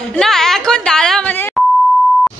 না এখন দাদা আমাদের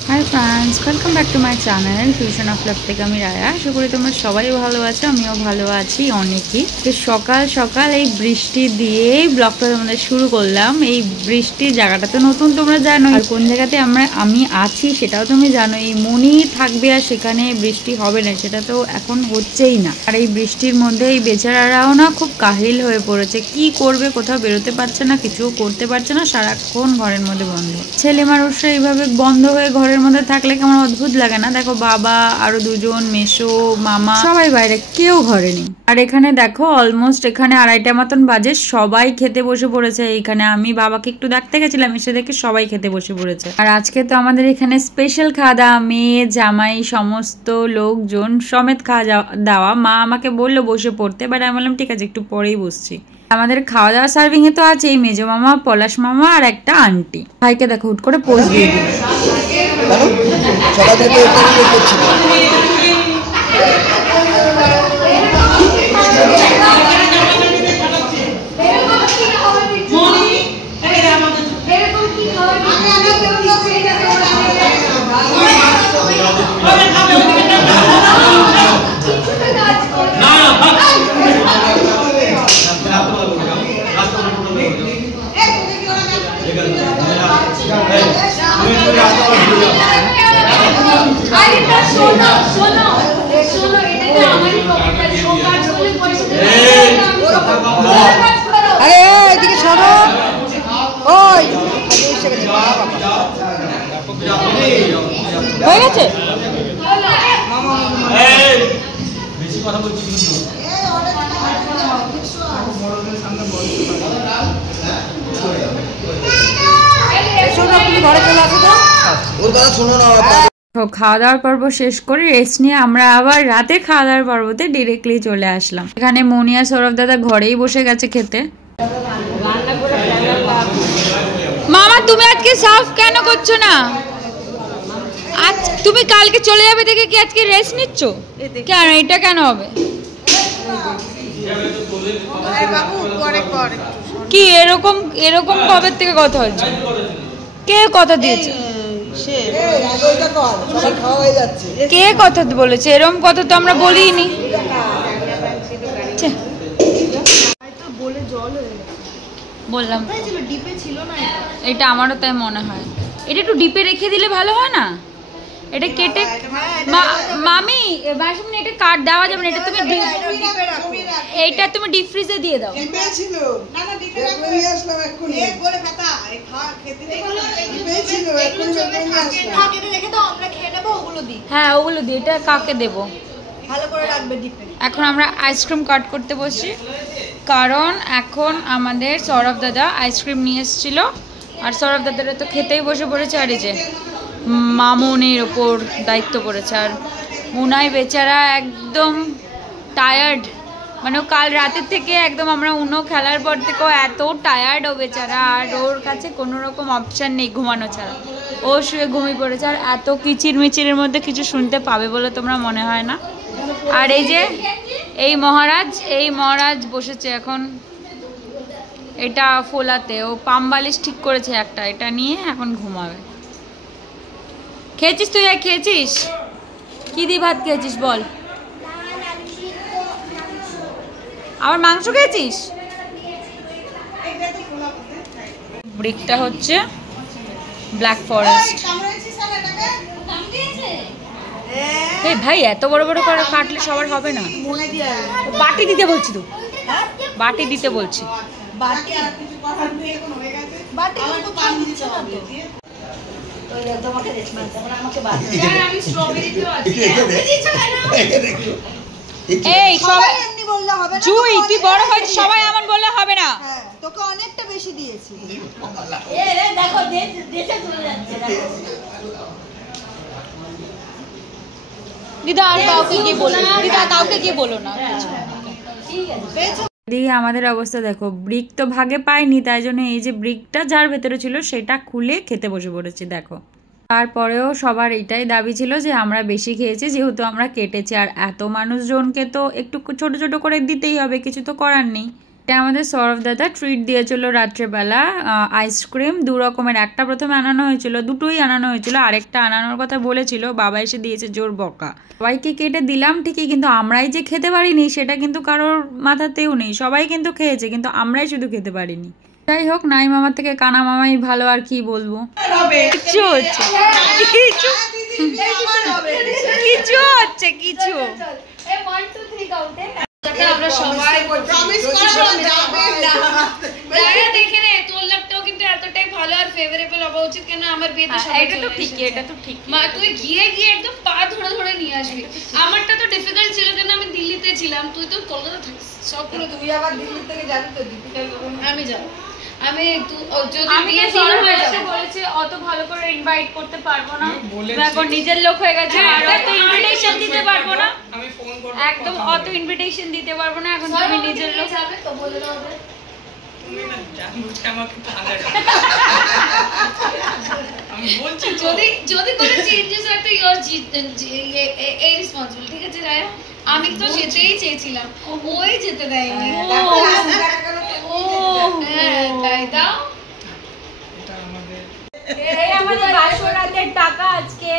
hi friends, welcome back to my channel fusion of love থেকে আমি রায়া। আশা করি তোমরা সবাই ভালো আছো, আমিও ভালো আছি অনেকই। তো সকাল সকাল এই বৃষ্টি দিয়েই ব্লগটা তোমাদের শুরু করলাম। এই বৃষ্টির জায়গাটা তো নতুন, তোমরা জানো, আর কোন জায়গাতে আমি আছি সেটাও তুমি জানো। এই মনি থাকবে আর সেখানে বৃষ্টি হবে না, সেটা তো এখন হচ্ছেই না। আর এই বৃষ্টির মধ্যে এই বেচারারাও না খুব কাহিল হয়ে পড়েছে। কি করবে, কোথাও বেরোতে পারছে না, কিছু করতে পারছে না, সারাক্ষণ ঘরের মধ্যে বন্ধ। ছেলে মানুষরা এইভাবে বন্ধ হয়ে ঘরের মধ্যে থাকলে কেমন অদ্ভুত লাগে না? দেখো বাবা, আরো দুজন মেসো, মামা, সবাই বাইরে, কেউ ঘরে নেই। আর এখানে দেখো অলমোস্ট এখানে 2:30 মতন বাজে, সবাই খেতে বসে পড়েছে। এইখানে আমি বাবাকে একটু দেখতে গেছিলাম, এসে দেখে সবাই খেতে বসে পড়েছে। আর আজকে তো আমাদের এখানে স্পেশাল খাওয়া দাওয়া, মেয়ে জামাই সমস্ত লোকজন সমেত খাওয়া দাওয়া। মা আমাকে বললো বসে পড়তে, বাট আমি বললাম ঠিক আছে একটু পরেই বসছি। আমাদের খাওয়া দাওয়া সার্ভিং এ তো আছে এই মেজো মামা, পলাশ মামা আর একটা আন্টি। ভাইকে দেখো হুট করে পোজ দিয়ে দিল। হয়ে গেছে খাওয়া দাওয়ার পর্ব শেষ করে রেস্ট নিয়ে আমরা আবার রাতে খাওয়া দাওয়ার পর্বতে ডিরেক্টলি চলে আসলাম। এখানে মনিয়া সৌরভ দাদা ঘরেই বসে গেছে খেতে। মামা তুমি আজকে সার্ভ কেন করছো না? আজ তুমি কালকে চলে যাবে দেখে কি আজকে রেস্ট নিচ্ছ কেন? এটা কেন হবে? কি এরকম এরকম কবে থেকে কথা হচ্ছে? কে কথা দিয়েছে? কে কথা বলেছে? এরকম কথা তো আমরা বলিনি। বললাম এটা আমারও তাই মনে হয়। এটা একটু ডিপে রেখে দিলে ভালো হয় না? এটা কেটে মামি বাসুমনি এটা কাট দেওয়া যাবে না, এটা তুমি এইটা তুমি ডিপ ফ্রিজে দিয়ে দাও। হ্যাঁ ওগুলো দিই, এটা কাকে দেবো? এখন আমরা আইসক্রিম কাট করতে বসছি, কারণ এখন আমাদের সৌরভ দাদা আইসক্রিম নিয়ে এসেছিল। আর সৌরভ দাদারা তো খেতেই বসে পড়েছে। আর এই যে মামনের ওপর দায়িত্ব পড়েছে। আর মুনাই বেচারা একদম টায়ার্ড, মানে ও কাল রাতের থেকে একদম আমরা উনো খেলার পর থেকেও এত টায়ার্ড ও বেচারা। আর ওর কাছে কোনো রকম অপশান নেই ঘুমানো ছাড়া, ও শুয়ে ঘুমিয়ে পড়েছে। আর এত কিচির মিচিরের মধ্যে কিছু শুনতে পাবে বলে তোমরা মনে হয় না। আর এই যে এই মহারাজ বসেছে এখন এটা ফোলাতে, ও পাম বালিশ ঠিক করেছে একটা, এটা নিয়ে এখন ঘুমাবে। খেয়েছিস তুই? আর খেয়েছিস কি দিয়ে ভাত খেয়েছিস বল? আবার মাংস খেয়েছিস? ব্রিকটা হচ্ছে ব্ল্যাক ফরেস্ট। এই ভাই এত বড় বড় করে কাটলে সবার হবে না। বাটি দিতে বলছি তো, বাটি দিতে বলছি। এই সবাই জুই তুই বড় হয়েছিস, সবাই এমন বললে হবে না। তোকে অনেকটা বেশি দিয়েছি। দিদা আর কাউকে গিয়ে বলো না, দিদা কাউকে গিয়ে বলো না। দিয়ে আমাদের অবস্থা দেখো, ব্রিক তো ভাগে পাইনি, তাই জন্য এই যে ব্রিকটা যার ভেতরে ছিল সেটা খুলে খেতে বসে পড়েছি। দেখো তারপরেও সবার এটাই দাবি ছিল যে আমরা বেশি খেয়েছি যেহেতু আমরা কেটেছি। আর এত মানুষজনকে তো একটু ছোট ছোট করে দিতেই হবে, কিছু তো করার নেই। আমাদের সৌরভ দাদা ট্রিট দিয়েছিল রাত্রেবেলা, আইসক্রিম 2 রকমের। একটা প্রথমে আনানো হয়েছিল, দুটোই আনানো হয়েছিল, আরেকটা আনানোর কথা বলেছিল, বাবা এসে দিয়েছে জোর বকা। সবাইকে কেটে দিলাম ঠিকই, কিন্তু আমরাই যে খেতে পারিনি সেটা কিন্তু কারোর মাথাতেও নেই। সবাই কিন্তু খেয়েছে, কিন্তু আমরাই শুধু খেতে পারিনি। যাই হোক, নাই মামার থেকে কানা মামাই ভালো, আর কি বলবো। কিছু হচ্ছে কিছু আমরা সবাই প্রমিস করো যাবে না যারা দেখে নে তোর ল্যাপটপ কিন্তু এতটাই ভালো আর ফেভারেবল হওয়া উচিত কেন আমার বিয়েতে সবাই এটা তো ঠিকই, এটা তো ঠিক। মা তুই গিয়ে একদম পা ধরে ধরে নিয়ে আসবি। আমারটা তো ডিফিকাল্ট ছিল কেন আমি দিল্লিতে ছিলাম, তুই তো কলকাতা থাকিস। সব পুরো তুই আবার দিল্লি থেকে যাবি তো দীপিকা? আমি যাব, আমি যদি বিয়ে শুরু হয়ে যাবে বলেছে অত ভালো করে ইনভাইট করতে পারবো না, এখন নিজের লোক হয়ে গেছে, আর অত ইনভিটেশন দিতে পারবো না। আমি ফোন করব, একদম অত ইনভিটেশন দিতে পারবো না, এখন তুমি নিজের লোক যাবে তো বলে দাও। তুমি না জানবুঝে আমাকে ভাঙা আমি বলছি যদি কোনো চেঞ্জেস হয় তো ইওর এই রেসপন্সিবল, ঠিক আছে রায়া? আমি তো যেতেই চেয়েছিলাম, ওই যেতে দেয়নি। তাই দাও, এটা আমাদের এই আমাদের বাসরাতের টাকা আজকে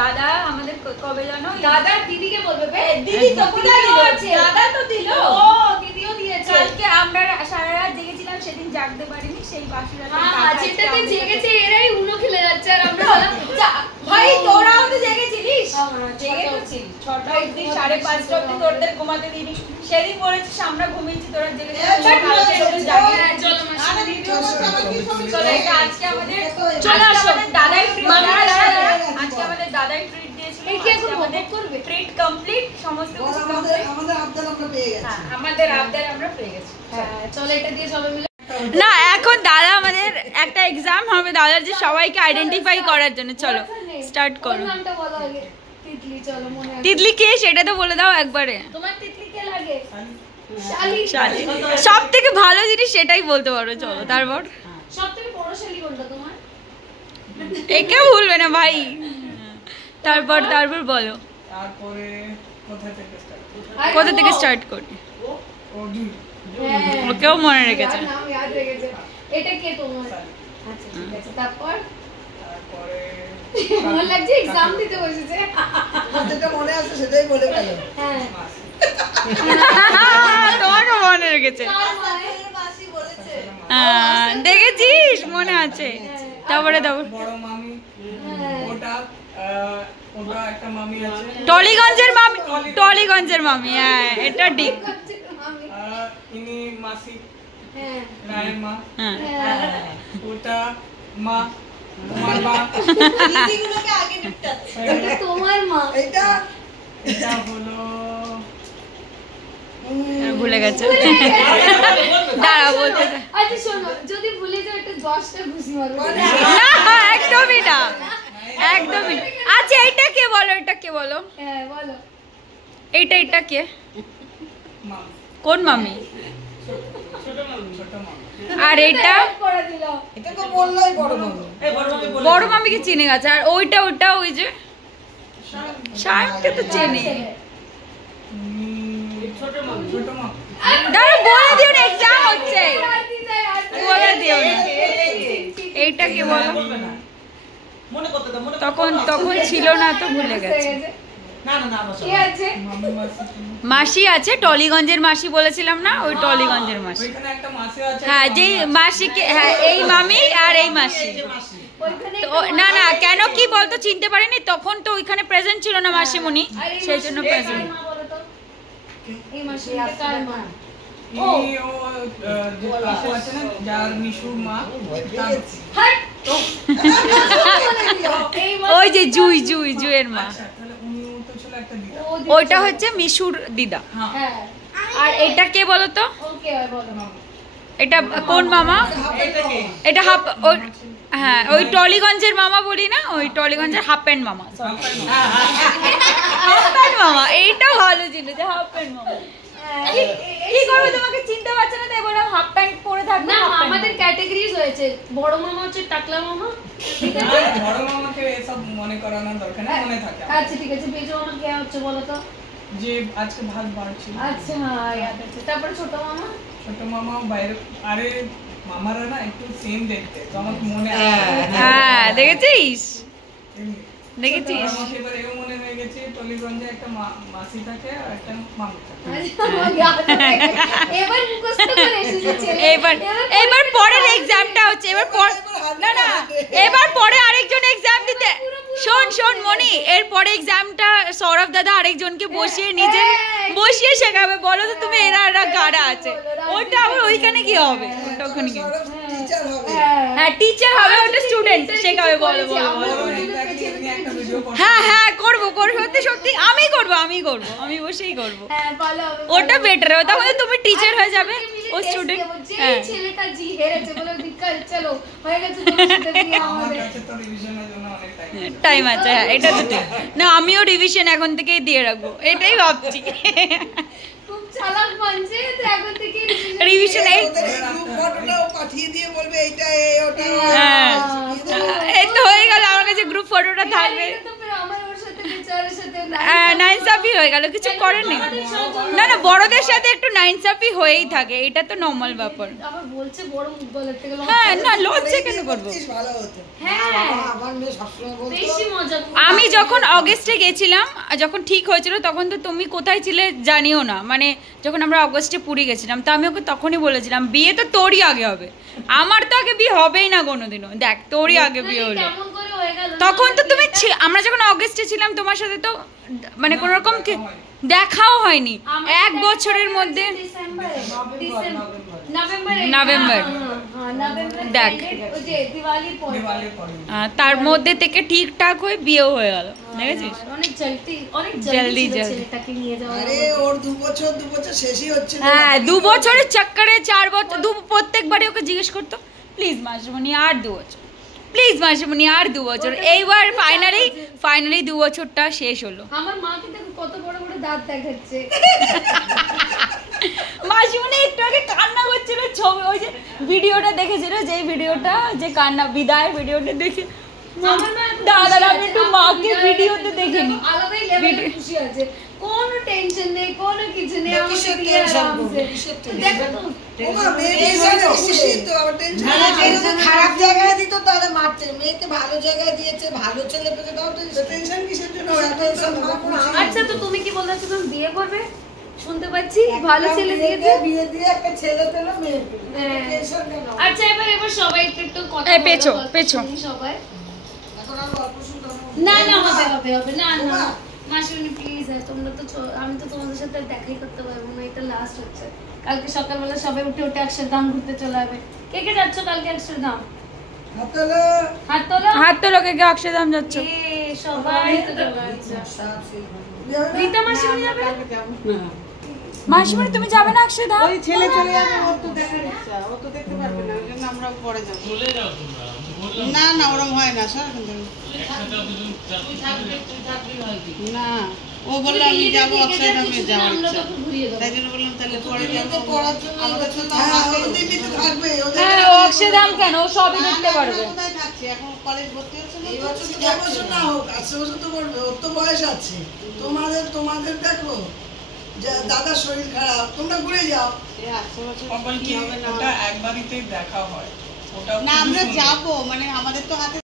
দাদা আমাদের কবে জানো? দাদা দিদিকে বলবে বে, দিদি তো দিলো আছে, দাদা তো দিলো। ও দিদিও দিয়েছে। কালকে আমরা সারা রাত জেগেছিলাম, সেদিন জাগতে পারিনি, সেই বাসরাতের টাকা হ্যাঁ, যেটাতে জেগেছে এরাই উনো খেলে যাচ্ছে আর আমরা বললাম ভাই তোরাও তো জেগেছিলিস? জেগে তো ছিল 6টা অবধি, 5:30 অবধি তোদের ঘুমাতে দিইনি। সেদিন বলেছিস আমরা ঘুমিয়েছি, তোরা জেগেছিস। চলো মাসি ভিডিও করতে আমার কি সমস্যা? চলো, এটা আজকে আমাদের চলে আসো। দাদাই ট্রিট মামা, আজকে আমাদের দাদাই ট্রিট দিয়েছিল। এই কি এখন আজকে আমাদের হোমওয়ার্ক করবে? ট্রিট কমপ্লিট, সমস্ত কিছু আমাদের complete। আমাদের আবদার আমরা পেয়ে গেছি। হ্যাঁ, আমাদের আবদার আমরা পেয়ে গেছি। হ্যাঁ, চলো এটা দিয়ে সবাই মিলে। না, এখন দাদা আমাদের একটা এক্সাম হবে দাদার, যে সবাইকে আইডেন্টিফাই করার জন্য। চলো স্টার্ট করো। ওর নামটা বলো আগে। তিতলি, চলো মনে আছে। তিতলি কে সেটা তো বলে দাও একবারে। তোমার তিতলি কে লাগে? শালি। শালি, সব থেকে ভালো জিনিস সেটাই বলতে পারো। চলো তারপর সবথেকে বড় শালি কোনটা তোমার? একে ভুলবে না ভাই। তারপর বলো তারপরে কোথা থেকে স্টার্ট করি। হ্যাঁ, ওকেও মনে রেখেছে। নাম ইয়াদ রেখেছে। এটা কে তোমার? আচ্ছা ঠিক আছে, তারপর মনে লাগছে এক্সাম দিতে বসেছে। যেটা মনে আছে সেটাই বলে গেল। হ্যাঁ, তোমাকে মনে রেখেছে। কার মায়ে? মাসি বলেছে। দেখেছিস, মনে আছে। তারপরে বড় মামি, ওটা একটা মামি আছে, টলিগঞ্জের মামি। হ্যাঁ, এটা ঠিক। ইনি মাসি, হ্যাঁ, রায়ের মা, হ্যাঁ, ওটা মা, তোমার মা, দিদিগুলোকে আগে নিপটাচ্ছে। এটা তোমার মা। এটা এটা হলো ভুলে গেছে। দাঁড়া বলতে দে। আচ্ছা শোনো, যদি ভুলে যাও একটা 10টা ঘুষি মারবো। না, একদমই না, একদমই না। আচ্ছা, এটা কে বলো, এটা কে বলো। হ্যাঁ বলো। এটা কে, মামি, কোন মামি? ছোট মামি। আর এটা করে দিল। এটা তো বললোই বড় মামি। বড় মামিকে চিনে গেছে। আর ওইটা ওই যে সায়নকে তো চেনে। ছোট মামি। দাঁড়া, বলে দিও না, এক্সাম হচ্ছে, বলে দিও না। এইটা কে বলো। তখন ছিল না তো, ভুলে গেছে। কে আছে? মাসি আছে, টলিগঞ্জের মাসি বলেছিলাম না, ওই টলিগঞ্জের মাসি। ওইখানে একটা মাসি আছে। হ্যাঁ, যেই মাসিকে, হ্যাঁ এই মামি আর এই মাসি। ওইখানে তো না কেন কি বলতো, চিনতে পারিনি তখন, তো ওইখানে প্রেজেন্ট ছিল না মাসিমণি, সেই জন্য প্রেজেন্ট। এই মাসিটা কার মা? ইনি ও যে কাকু আছে না, যার মিশুর মা, হাট। এই মা। ওই যে জুইয়ের মা। আচ্ছা, তাহলে উনি তো ছিল একটা দিদা। ওইটা হচ্ছে মিশুর দিদা। হ্যাঁ, আর এটা কে বলো তো, ওকে বলো। এটা কোন মামা? এটা হ্যাঁ, ওই টলিগঞ্জের মামা বলি না, ওই টলিগঞ্জের হাফ প্যান্ট মামা। হাফ প্যান্ট মামা, এইটা ভালো জিনিস, হাফ প্যান্ট মামা। কি করবে, তোমাকে চিনতে পারছে না তাই বললাম হাফ প্যান্ট পরে থাকবে। না, আমাদের ক্যাটাগরিজ হয়েছে। বড় মামা হচ্ছে টাকলা মামা, ঠিক আছে? বড় মামাকে এসব মনে করানোর দরকার নেই, মনে থাকে। আচ্ছা ঠিক আছে, মেজো মামা কে হচ্ছে বলো তো? যে আজকে ভাত বাড়ছিল। আচ্ছা হ্যাঁ ইয়াদ আছে। তারপরে ছোট মামা ছোট মামা বাইরে, আরে মামারা না একটু সেম দেখতে, তো আমার মনে হ্যাঁ দেখেছিস দেখেছিস আমাকে এবার এও মনে হয়ে গেছে টলিগঞ্জে একটা মাসি থাকে আর একটা মামি থাকে। এবার মুখস্থ করে এসেছে ছেলে। এবার পরের এক্সামটা হচ্ছে, এবার পরে আরেকজন এক্সাম দিতে, শোন মনি, এর পরে এক্সামটা সৌরভ দাদা আরেকজনকে বসিয়ে নিজে বসিয়ে শেখাবে। বলো তো তুমি এরা গাড়া আছে, ওটা আবার ওইখানে কি হবে? ওটা ওখানে কি টিচার হবে। হ্যাঁ টিচার হবে, ওটা স্টুডেন্ট শেখাবে। বলো হ্যাঁ করবো সত্যি আমি করবো, আমি বসেই করবো। ওটা বেটার, ওটা হলে তুমি টিচার হয়ে যাবে, ও স্টুডেন্ট। হ্যাঁ ছেলেটা জি হেরেছে বলে দিক্কত, চলো হয়ে গেছে তোমার সাথে বিয়ে আমার আমাদের। কাছে তো রিভিশনের জন্য অনেক টাইম আছে। হ্যাঁ এটা তো ঠিক না, আমিও রিভিশন এখন থেকেই দিয়ে রাখবো, এটাই ভাবছি। খুব চালাক মানছে তো এখন থেকে রিভিশন এই গ্রুপ ফটোটাও পাঠিয়ে দিয়ে বলবে এইটা ওটা। হ্যাঁ এই তো হয়ে গেল, আমার কাছে গ্রুপ ফটোটা থাকবে। তো ফের আমার ওর সাথে বিচারের সাথে নাইনসাফি হয়ে গেল, কিছু করেন নেই। না বড়দের সাথে একটু নাইনসাফি হয়েই থাকে, এটা তো নর্মাল ব্যাপার। আবার বলছে বড় মুখ বলার থেকে হ্যাঁ না লজ্জা কেন করবো? ভালো হতো। হ্যাঁ আমার মেয়ে সবসময় বলতো বেশি মজা আমি যখন অগস্টে গেছিলাম, যখন ঠিক হয়েছিল, তখন তো তুমি কোথায় ছিলে জানিও না, মানে যখন আমরা অগস্টে পুরী গেছিলাম, তো আমি ওকে তখনই বলেছিলাম বিয়ে তো তোরই আগে হবে, আমার তো আগে বিয়ে হবেই না কোনোদিনও। দেখ তোরই আগে বিয়ে হলো, কেমন করে হয়ে গেল তখন তো তুমি আমরা যখন অগস্টে ছিলাম তোমার সাথে তো মানে কোনো রকম দেখাও হয়নি। এক বছরের মধ্যে নভেম্বর দেখ তার মধ্যে থেকে ঠিকঠাক হয়ে বিয়েও হয়ে গেল, দেখেছিস? অনেক জলদি ছেলেটাকে নিয়ে যাওয়া। আরে ওর 2 বছর শেষই হচ্ছে না। হ্যাঁ 2 বছরের চক্করে 4 বছর, প্রত্যেকবারই ওকে জিজ্ঞেস করতো প্লিজ মাসিমণি আর 2 বছর, প্লিজ মাসিমণি আর 2 বছর। এইবার ফাইনালি 2 বছরটা শেষ হলো। আমার মা কিন্তু কত বড় বড় দাঁত দেখাচ্ছে। মাসিমণি একটু আগে কান্না করছিল, ছবি ওই যে ভিডিওটা দেখেছিল, যে ভিডিওটা যে কান্না বিদায়ের ভিডিওটা দেখে আমার মা দাদা আমি একটু মাকে ভিডিওতে দেখিনি। আলাদাই লেভেলে খুশি আছে, কোনো টেনশন নেই, কোনো কিছু নেই। আমাকে কিসের দিয়ে টেনশন আরামসে। দেখো তো ওমা মেয়ে খুশি তো, আবার টেনশন খারাপ জায়গায় দিত তাহলে মারতে। মেয়েকে ভালো জায়গায় দিয়েছে, ভালো ছেলে পেতে দাও তো টেনশন কিসের জন্য? টেনশন আচ্ছা তো তুমি কি বলতে চাচ্ছো তুমি বিয়ে করবে? শুনতে পাচ্ছি ভালো ছেলে দিয়েছে, বিয়ে দিয়ে একটা ছেলে পেলো, মেয়ে পেলো, টেনশন কেন? আচ্ছা এবার সবাই একটু কথা এই পেছো সবাই। এখন আর অল্প সুন্দর না হবে না মাসিমণি প্লিজ, তোমরা তো আমি তো তোমাদের সাথে দেখাই করতে পারবো না, এটা লাস্ট হচ্ছে। কালকে সকালবেলা সবাই উঠে অক্ষরধাম ঘুরতে চলে যাবে। কে যাচ্ছ কালকে অক্ষরধাম? হাত তোলো কে অক্ষরধাম যাচ্ছ? সবাই তো চলে যাচ্ছে। রীতা মাসিমণি যাবে? মাসিমণি তুমি যাবে না অক্ষরধাম? ওই ছেলে চলে যাবে, ওর তো দেখার ইচ্ছা, ও তো দেখতে পারবে না, ওইজন্য আমরা পরে যাব। না ওরকম হয় না স্যার, না ও বললো আমি যাবো অক্ষরধামে যাওয়ার ইচ্ছা, তাই জন্য বললাম তাহলে পরে যাবো। পড়ার জন্য অক্ষরধাম কেন, ও সবই দেখতে পারবে। কোথায় থাকছে এখন? কলেজ ভর্তি হচ্ছে না, এই বছর তো 2 বছর না হোক, 8 বছর তো করবে, ওর তো বয়স আছে। তোমাদের দেখো দাদার শরীর খারাপ, তোমরা ঘুরে যাও। ওটা একবারই দেখা হয়, ওটা না আমরা যাবো, মানে আমাদের তো হাতে